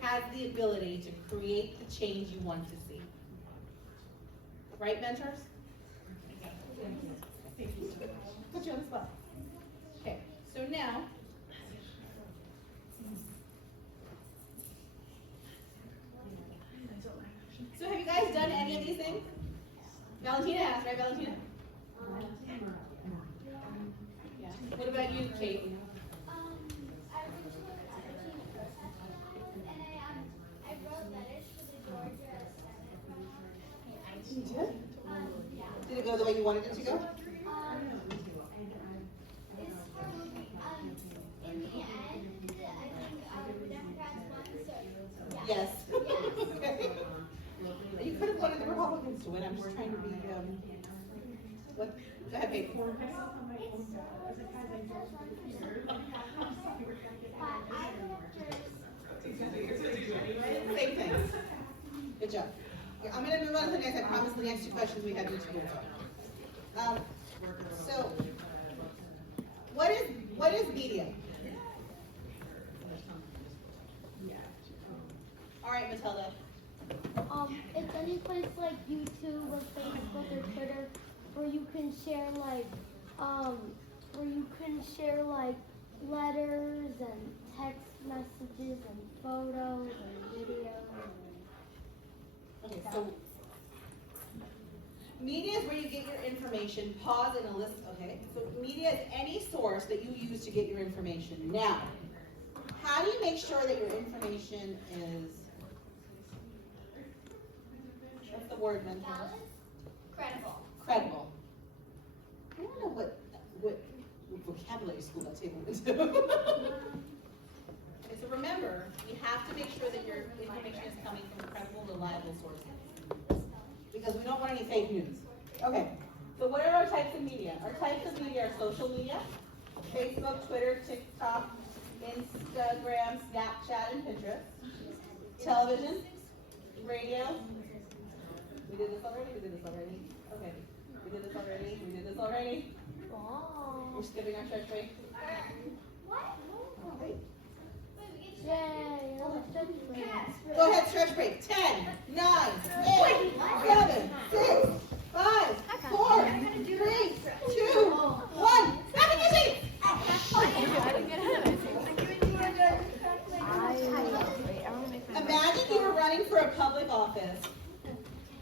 has the ability to create the change you want to see. Right, mentors? Put you on the spot. Okay, so now, so have you guys done any of these things? Valentina has, right, Valentina? Yeah. What about you, Kate? I went to a teaching protest and I wrote letters to the Georgia Senate. You did? Yeah. Did it go the way you wanted it to go? In the end, I think the Democrats won, so yeah. Yes. Yes. Okay. You could have wanted the Republicans to win. I'm just trying to be, what? Go ahead, Kate. But I after Same thing. Good job. Yeah, I'm gonna move on to the next. I promise the next two questions we have each to move on. So, what is media? All right, Matilda. It's any place like YouTube or Facebook or Twitter where you can share letters and text messages and photos and videos. Okay, so media is where you get your information. Pause and a list. Okay, so media is any source that you use to get your information. Now, how do you make sure that your information is, what's the word, mentor? credible. Credible. I don't know what vocabulary school that table went to. Okay, so remember, you have to make sure that your information is coming from credible, reliable sources. Because we don't want any fake news. Okay, so what are our types of media? Our types of media are social media, Facebook, Twitter, TikTok, Instagram, Snapchat, and Pinterest. Television, radio. We did this already? Okay. We did this already? We're skipping our stretch break. What? Okay. Yay! Go ahead, stretch break. 10, 9, 8, 7, 6, 5, 4, 3, 2, 1. Back in your seats! Imagine you were running for a public office.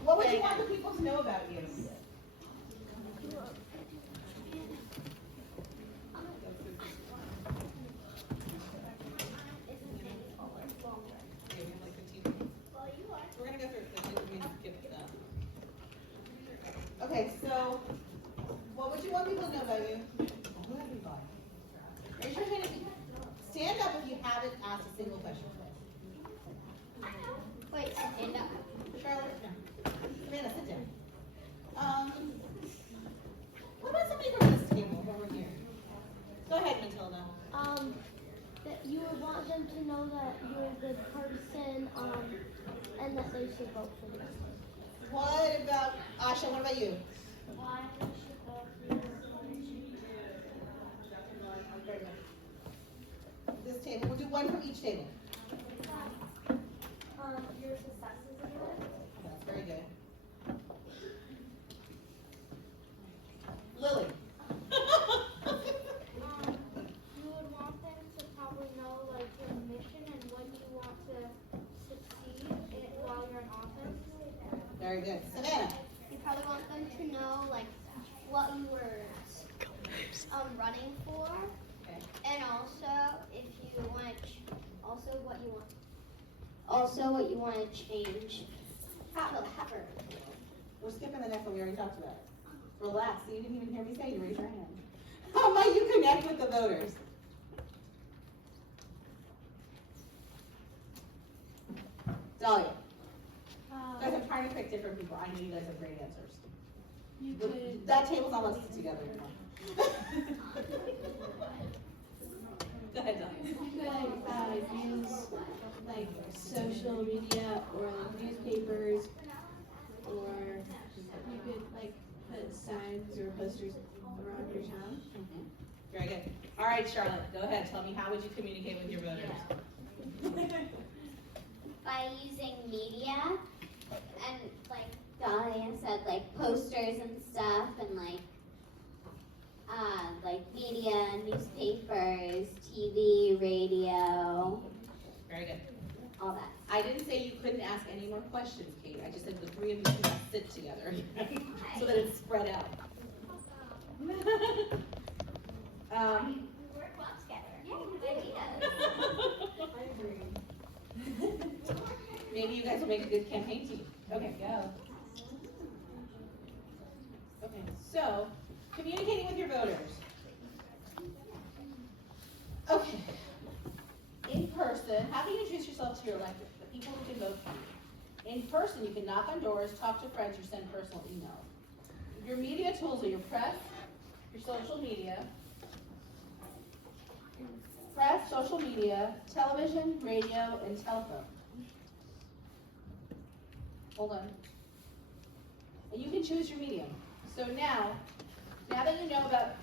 What would you want the people to know about you? We're gonna go through it. Okay, so what would you want people to know about you? Raise your hand if you stand up if you haven't asked a single question today. Wait, stand up. Charlotte, no. Amanda, sit down. What about somebody from this table over here? Go ahead, Matilda. That you would want them to know that you're a good person, and that they should vote for you. What about Asha? What about you? Why they should vote for you? Very good. this table. We'll do one from each table. Your successes in life. That's very good. Lily. You would want them to probably know like your mission and what you want to succeed in while you're in office. Very good. Savannah. You probably want them to know like what you were running for, Okay. and also if you want, also what you want to change. We're skipping the next one. We already talked about it. Relax. You didn't even hear me say you raise your hand. How might you connect with the voters? Dahlia. Guys, I'm trying to pick different people. I know you guys have great answers. That table's not let's sit together anymore. Go ahead, Dahlia. You could use like social media or like newspapers, or you could like put signs or posters around your town. Very good. All right, Charlotte, go ahead. Tell me, how would you communicate with your voters? By using media, and like Dahlia said, like posters and stuff, and like media, newspapers, TV, radio, Very good. all that. I didn't say you couldn't ask any more questions, Kate. I just said the three of you should sit together so that it's spread out. We work well together. Maybe you guys will make a good campaign team. Okay, go. Okay, so communicating with your voters. Okay. In person, how do you introduce yourself to your electorate, the people who can vote for you? In person, you can knock on doors, talk to friends, or send personal emails. Your media tools are your press, your social media, social media, television, radio, and telephone. Hold on. And you can choose your medium. So now that you know about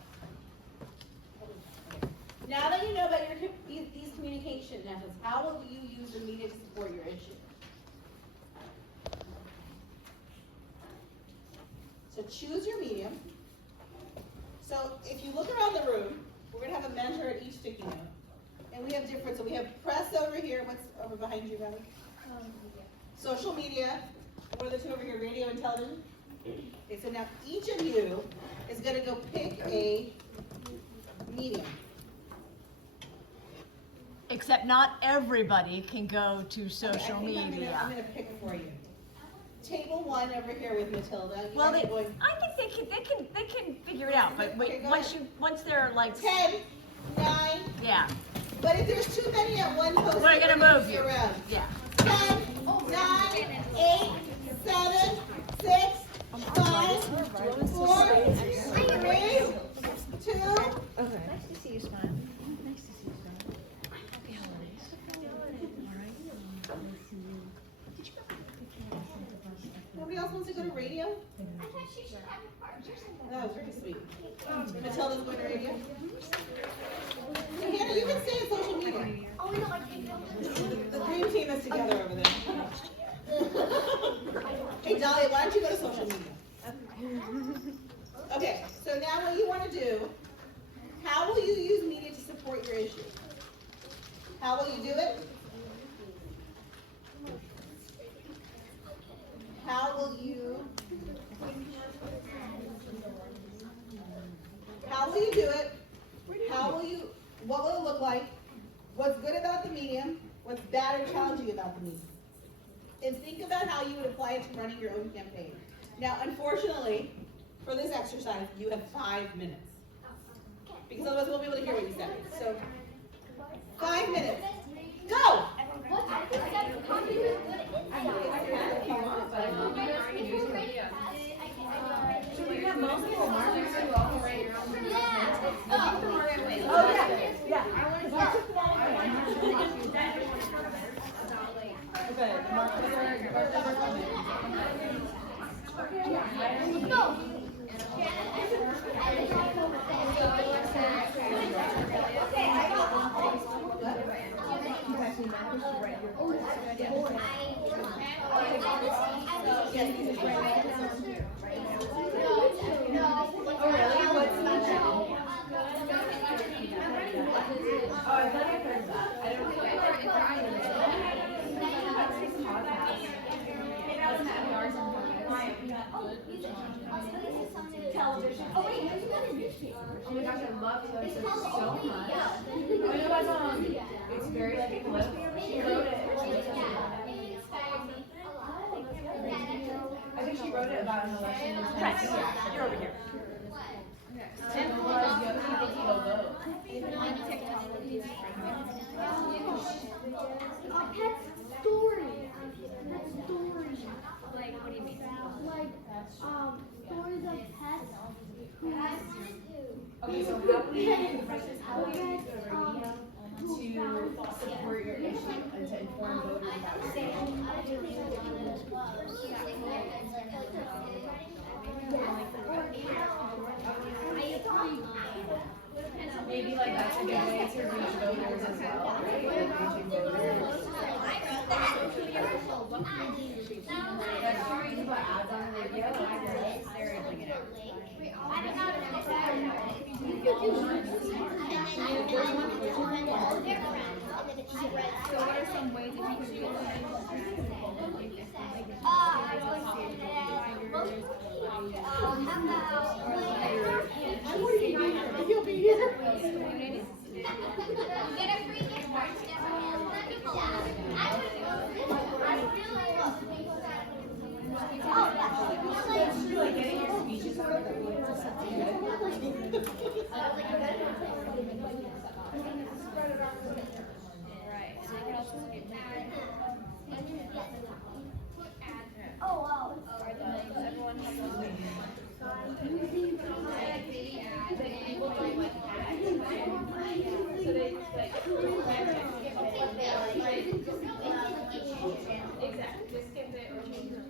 these communication methods, how will you use the media to support your issue? So choose your medium. So if you look around the room, we're going to have a mentor at each sticky note. And we have different, so we have press over here. What's over behind you, Valerie? Social media. What are the two over here? Radio and television? Okay, so now each of you is going to go pick a medium. Except not everybody can go to social I'm media. going to pick for you. Table one over here with Matilda. You Well, guys are going I think they can figure it out. But Okay, go once they're like 10, 9. yeah, But if there's too many at one post, we're gonna move you. around. Yeah. 10, 9, 8, 7, 6, 5, 4, 3, 2. Nice to see you smile. Nice to see you smile. Happy holidays. Nobody else wants to go to radio? I thought she should have a partner. That was very sweet. Matilda's going to radio? Hannah, you can stay in social media. Oh no, I can't go. The dream team is together over there. Hey, Dahlia, why don't you go to social media? Okay, so now what you want to do, how will you use media to support your issue? How will you do it? How will you do it? What will it look like? What's good about the medium? What's bad or challenging about the medium? And think about how you would apply it to running your own campaign. Now, unfortunately, for this exercise, you have 5 minutes. Because otherwise we won't be able to hear what you say. So, 5 minutes. Go! Oh, really? What's that? Oh, I thought I heard that. I don't know. Television. Oh wait, you guys got a newspaper. Oh my gosh, I love those so much. Oh, you know what's it's very like political. She wrote it. I think she wrote it about an election in Tennessee. You're over here. Young people to go vote. Pet story. Pet story. Like, what do you mean? Like, stories of pets who Okay, so how can we use the radio to support your issue and to inform voters about your Maybe like that's a good way to reach voters as well, right? Like reaching voters. That's true, you can put ads on the radio. So what are some ways that you can do You'll be here. Like getting your speeches out there. Oh wow. everyone has so they like exactly just skip it or change it.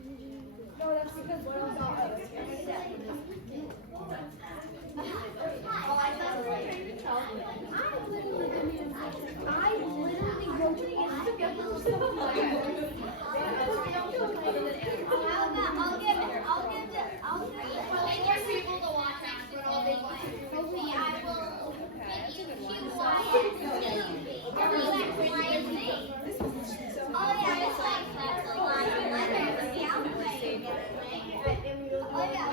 No, that's because what was all I literally wrote it people to watch after all they I will make you Oh yeah, it's like that's a lot of letters. Yeah, I'm playing. Oh yeah.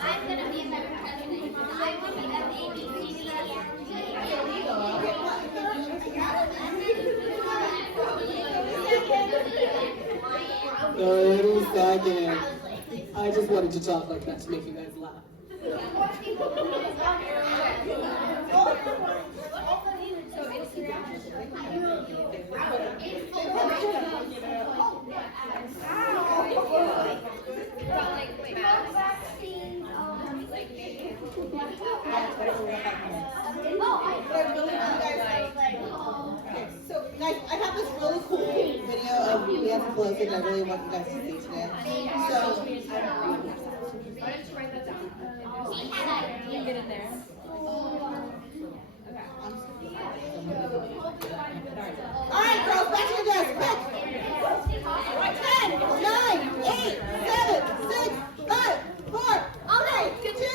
I'm gonna be a better president. I will be an ABC. Any second. I just wanted to talk like that to make you guys laugh. So guys, I have this really cool video of Nancy Pelosi that I really want you guys to see today. So You get in there. alright girls, back to your desk, quick! 10, 9, 8, 7, 6, 5, 4, 3, 2,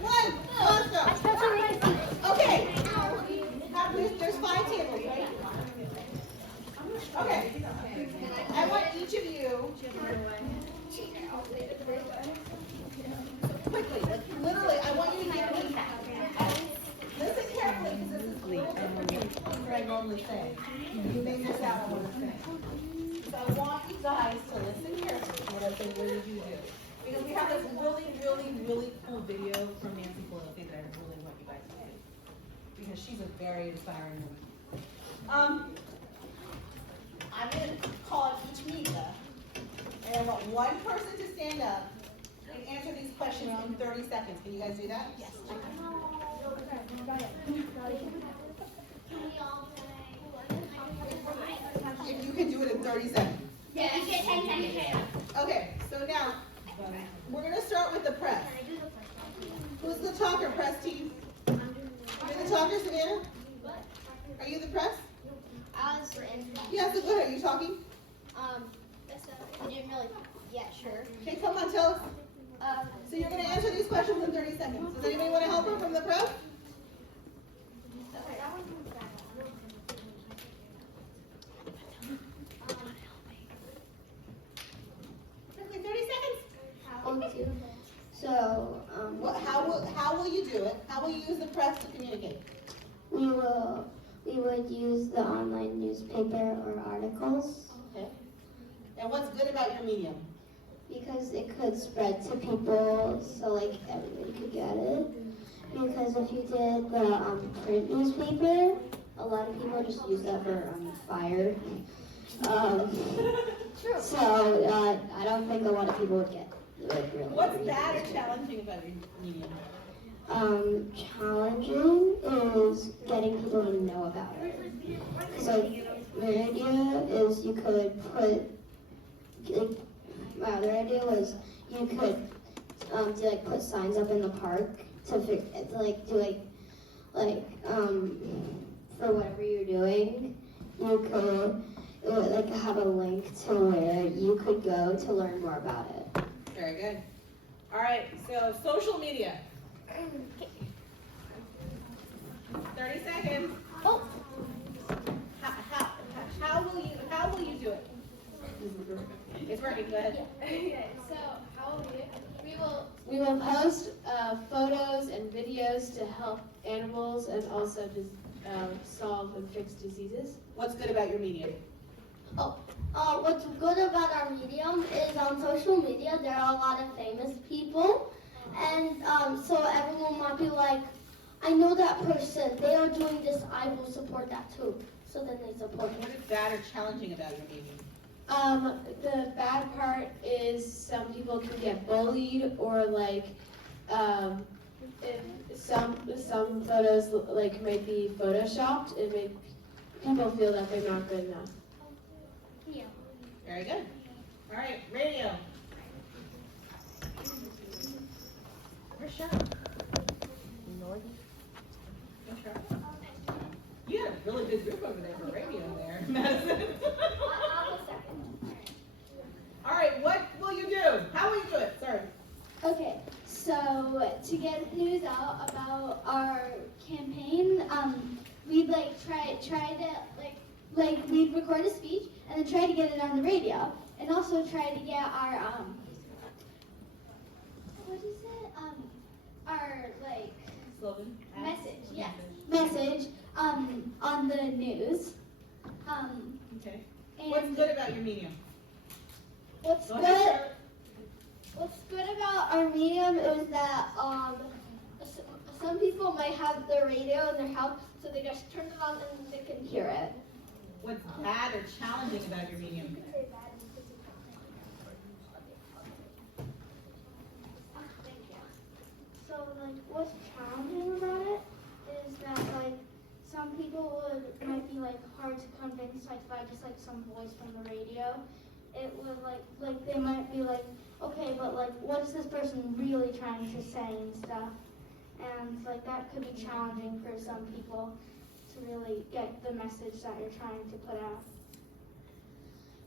1, let's go! Okay, there's 5 tables, right? Okay, I want each of you, quickly, literally, I want you to give me, listen carefully, because this is what I normally say. You may miss out on what I'm saying. So I want you guys to listen carefully to what I say, what did you do? Because we have this really cool video from Nancy Pelosi that I really want you guys to see. Because she's a very inspiring woman. I'm going to call each media, and I want one person to stand up and answer these questions in 30 seconds. Can you guys do that? Yes. If you can do it in 30 seconds. Yeah, you get 10 seconds. Okay, so now, we're going to start with the press. Who's the talker, press team? You're the talker, Savannah? Are you the press? As for Yeah, so go ahead, are you talking? we didn't really get sure. Okay, come on, tell us. So you're gonna answer these questions in 30 seconds. Does anybody want to help her from the press? Quickly, 30 seconds. So, How will you do it? How will you use the press to communicate? we would use the online newspaper or articles Okay. And what's good about your medium? because it could spread to people, so like everybody could get it. Because if you did the print newspaper, a lot of people just use that for fire. So I don't think a lot of people would get really. What's bad or challenging about your medium? Challenging is getting people to know about it. So the idea is you could put, the idea was you could put signs up in the park to for whatever you're doing. You could have a link to where you could go to learn more about it. Very good. All right, so social media. 30 seconds. Oh. How will you do it? It's working, go ahead. Okay, so how will we will post photos and videos to help animals and also to solve and fix diseases. What's good about your medium? What's good about our medium is on social media there are a lot of famous people, and so everyone might be like, I know that person, they are doing this, I will support that too. So then they support What it. is bad or challenging about your medium? The bad part is some people can get bullied or if some photos might be photoshopped, it make people feel that they're not good enough. Very good. All right, radio. Where's Cheryl? North. No, Cheryl? You had a really good group over there for radio there, Madison. All right, what will you do? How will you do it? Sorry. Okay, so to get news out about our campaign, we'd try to we'd record a speech and then try to get it on the radio, and also try to get our what is it? Our Slogan. message, yes, message on the news. Okay. And What's good about your medium? what's Go good? ahead, Cheryl. What's good about our medium is that some people might have their radio in their house, so they just turn it on and they can hear it. What's bad or challenging about your medium? So what's challenging about it is that some people might be hard to convince by just some voice from the radio. It would they might be okay, but what's this person really trying to say and stuff, and that could be challenging for some people to really get the message that you're trying to put out.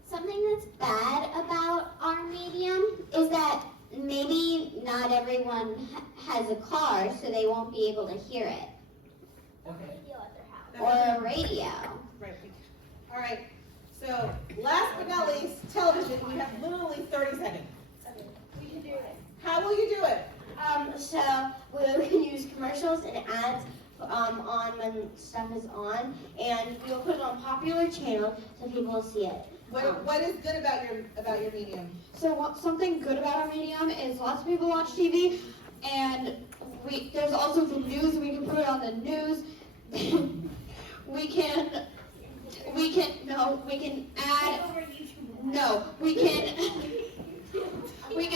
Something that's bad about our medium is that maybe not everyone has a car, so they won't be able to hear it. Okay. Or a radio. Right. All right. So, last but not least, television. We have literally 30 seconds. We can do it. How will you do it? So we can use commercials and ads on when stuff is on, and we'll put it on popular channels so people will see it. What is good about your medium? So something good about our medium is lots of people watch TV, and there's also the news. We can put it on the news. we can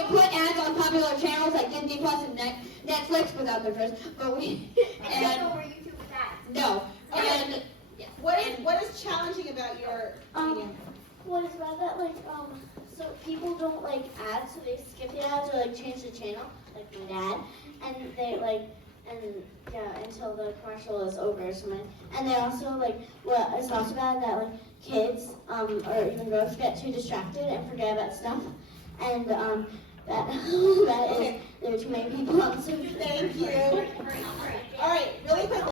put ads on popular channels like Disney Plus and Netflix without their first, but we no. And What is challenging about your medium? What is bad that so people don't like ads, so they skip the ads or change the channel, like my dad, and and yeah, until the commercial is over or something. And they also like what is also bad that like kids or even girls get too distracted and forget about stuff, and that that is there are too many people on the screen. Thank you. All right, really quick.